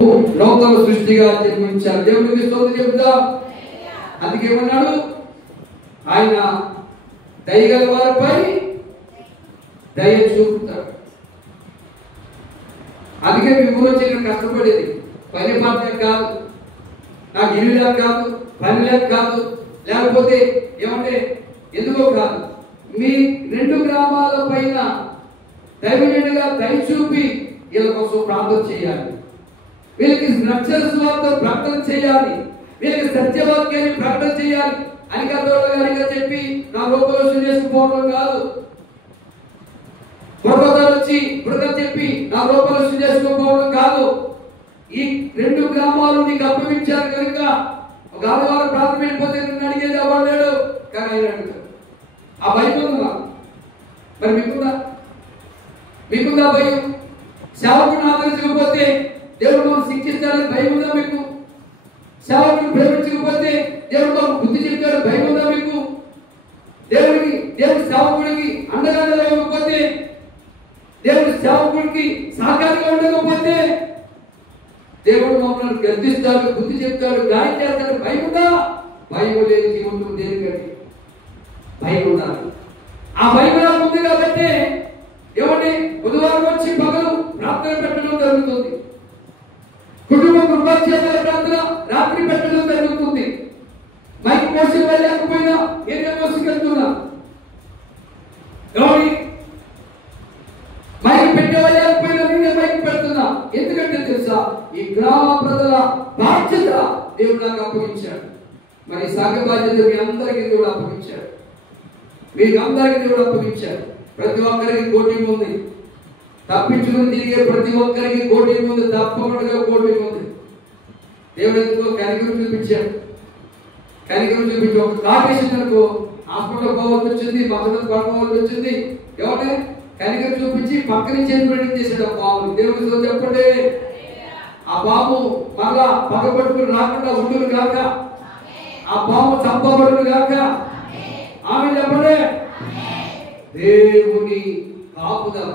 నూతన సృష్టిగా జన్మించారు. దేవునికి స్తోత్రం చెప్తాం. అందుకేమన్నాడు, ఆయన దయగల వారిపై దయ చూపుతాడు. అందుకే మీ ఊరు వచ్చి కష్టపడేది పని పాట కాదు, నాకు ఇల్లు లేక కాదు, పని లేక కాదు, లేకపోతే ఏమంటే ఎందుకో కాదు. మీ 2 గ్రామాల పైన దైవజనుడిగా దయ చూపి వీళ్ళ కోసం ప్రార్థన చేయాలి, వీళ్ళకి రక్షణ సువార్త ప్రకటన చేయాలి, వీళ్ళకి సత్యవాక్యాన్ని ప్రకటన చేయాలి అని గారిగా చెప్పి నా రూపలోచన చేసుకుపోవడం కాదు. వచ్చి బృదం చెప్పి నా రూపలోచన చేసుకోకపోవడం కాదు. ఈ 2 గ్రామాలు నీకు అప్పగించారు కనుక ఒక ఆదివారం ప్రార్థన వెళ్ళిపోతే నిన్ను అడిగేది ఎవరు లేడు, కానీ ఆయన అడుగుతాడు. ఆ భయం ఉందా? మరి మీకుందా భయం? సేవకుని ఆదరించకపోతే దేవుడు మనం శిక్షిస్తాడని భయం ఉందా మీకు? సేవకుని ప్రేమించకపోతే దేవుడు మనం బుద్ధి చెప్తాడు భయం ఉందా మీకు? దేవుడి సేవకుడికి అండగా నిలవకపోతే, దేవుడి సేవకుడికి సహకారంగా ఉండకపోతే దేవుడు మమ్మల్ని గర్దిస్తాడు, బుద్ధి చెప్తాడు, గాయం చేస్తాడు. భయం ఉందా? భయం లేని జీవితం దేనికండి? భయం ఉండాలి. ఆ భయం ఉంది కాబట్టి ఏమంటే బుధవారం వచ్చి పగలు ప్రార్థన పెట్టడం జరుగుతుంది, కుటుంబ కృపాక్షేమాల ప్రార్థన రాత్రి పెట్టడం జరుగుతుంది. మైక్ మోసి వెళ్ళలేకపోయినా నేనే మోసుకెళ్తున్నా, మైక్ పెట్టలేకపోయినా నేనే మైక్ పెడుతున్నా. ఎందుకంటే తెలుసా, ఈ గ్రామ ప్రజల బాధ్యత దేవుడు నాకు అప్పగించాడు. మరి సంఘ బాధ్యత మీ అందరికీ దేవుడు అప్పగించాడు, మీకు అందరికీ దేవుడు అప్పగించాడు. ప్రతి ఒక్కరికి కోటింగ్ ఉంది, తప్పించుకుని తిరిగే ప్రతి ఒక్కరికి కోటింగ్ ఉంది, తప్పకుండా కోటింగ్ ఉంది. దేవుడు ఎందుకో కనికరం చూపించాడు. కనికరం చూపించి ఒక కాటేషన్ అనుకో హాస్పిటల్ పోవాల్సి వచ్చింది, పక్కన పడుకోవాల్సి వచ్చింది. ఎవరే కనికరం చూపించి పక్కన చేసి చేశాడు ఆ బాబు. దేవుడితో చెప్పండి, ఆ బాబు మళ్ళా పగబట్టుకుని రాకుండా ఉండును కాక, ఆ బాబు చంపబడును కాక. ఆమె చెప్పండి. దేవుని కాపుదల,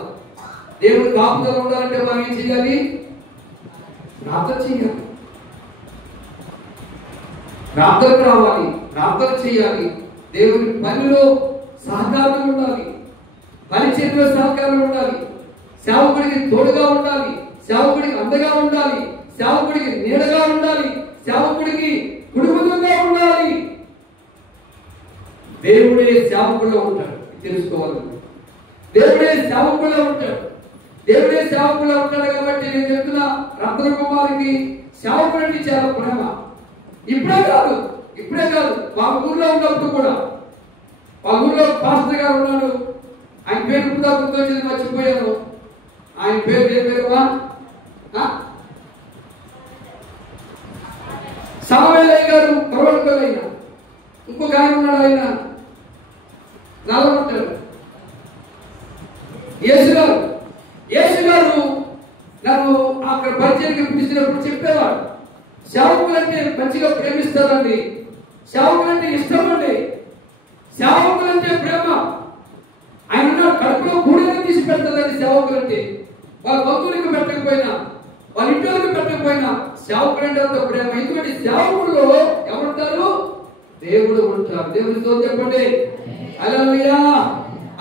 దేవుని కాపుదల ఉండాలంటే మనం ఏం చేయాలి? ప్రార్థన చేయాలి, ప్రార్థనకు రావాలి, ప్రార్థన చేయాలి. దేవుని పనిలో సహకారం ఉండాలి, పరిచయంలో సహకారం ఉండాలి, సేవకుడికి తోడుగా ఉండాలి, సేవకుడికి అండగా ఉండాలి, సేవకుడికి నీడగా ఉండాలి, సేవకుడికి కుటుంబంగా ఉండాలి. దేవుడే సేవకుల్లో ఉంటాడు, తెలుసుకోవాలి. దేవుడే సేవకుల్లో ఉంటాడు, దేవుడే సేవకుల్లో ఉంటాడు. కాబట్టి నేను చెప్తున్నా, రత్న కుమారికి సేవకుడికి చాలా ప్రేమ. ఇప్పుడే కాదు వాళ్ళ ఊర్లో ఉన్నప్పుడు కూడా, వాళ్ళ ఊర్లో పాస్టర్ గారు ఉన్నాడు. ఆయన పేరు కూడా గుర్తొచ్చింది, మర్చిపోయాను. ఆయన పేరు ఏ పేరువా? సమవేలయ్య గారు ప్రవణపల్లయ్య. ఇంకొక ఆయన ఉన్నాడు, ఆయన నల్లమంటాడు. యేసు గారు నన్ను అక్కడ పరిచయానికి పిలిచినప్పుడు చెప్పేవాడు, సేవకులంటే మంచిగా ప్రేమిస్తారండి, సేవకులంటే ఇష్టం అండి, సేవకులంటే ప్రేమ. ఆయన కడుపులో కూడని తీసి పెడతారండి సేవకులంటే. వాళ్ళ బంధువులకు పెట్టకపోయినా, వాళ్ళ ఇంటికి పెట్టకపోయినా సేవకులంటే అంత ప్రేమ. ఎందుకంటే సేవకుల్లో ఎవరుంటారు? దేవుడు ఉంటారు. దేవుడితో చెప్పండి హల్లెలూయా.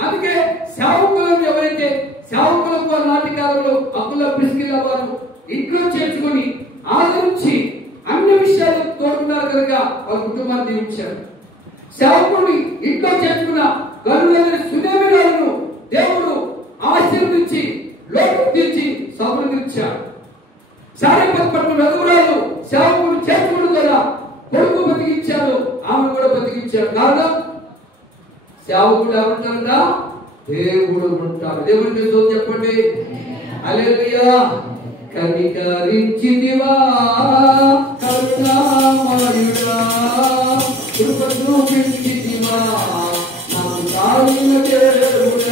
అందుకే సేవకులను ఎవరైతే సేవకులకు నాటి కాలంలో అప్పుల ప్రిస్కిల్లా వారు ఇంట్లో చేర్చుకొని ఆదరించి అన్ని విషయాలు తోడుకున్నారు కనుక వాళ్ళ కుటుంబాన్ని దీవించారు. సేవకుడిని ఇంట్లో చేర్చుకున్న గనులైన సునేమిరాలను దేవుడు ఆశీర్వదించి లోటు తీర్చి సమృద్ధించాడు. సారేపట్టు నలుగురాలు సేవకుడు చేర్చుకోవడం ద్వారా కొడుకు బతికించాడు, ఆమె కూడా బతికించాడు. కారణం సేవకుడు ఎవరుంటారట? దేవుడు ఉంటాడు. దేవుడికి చెప్పండి హల్లెలూయా. కనికరించితివా కరుణామయుడా, కృప చూపించితివా నాకు కాలిన దేవుడా.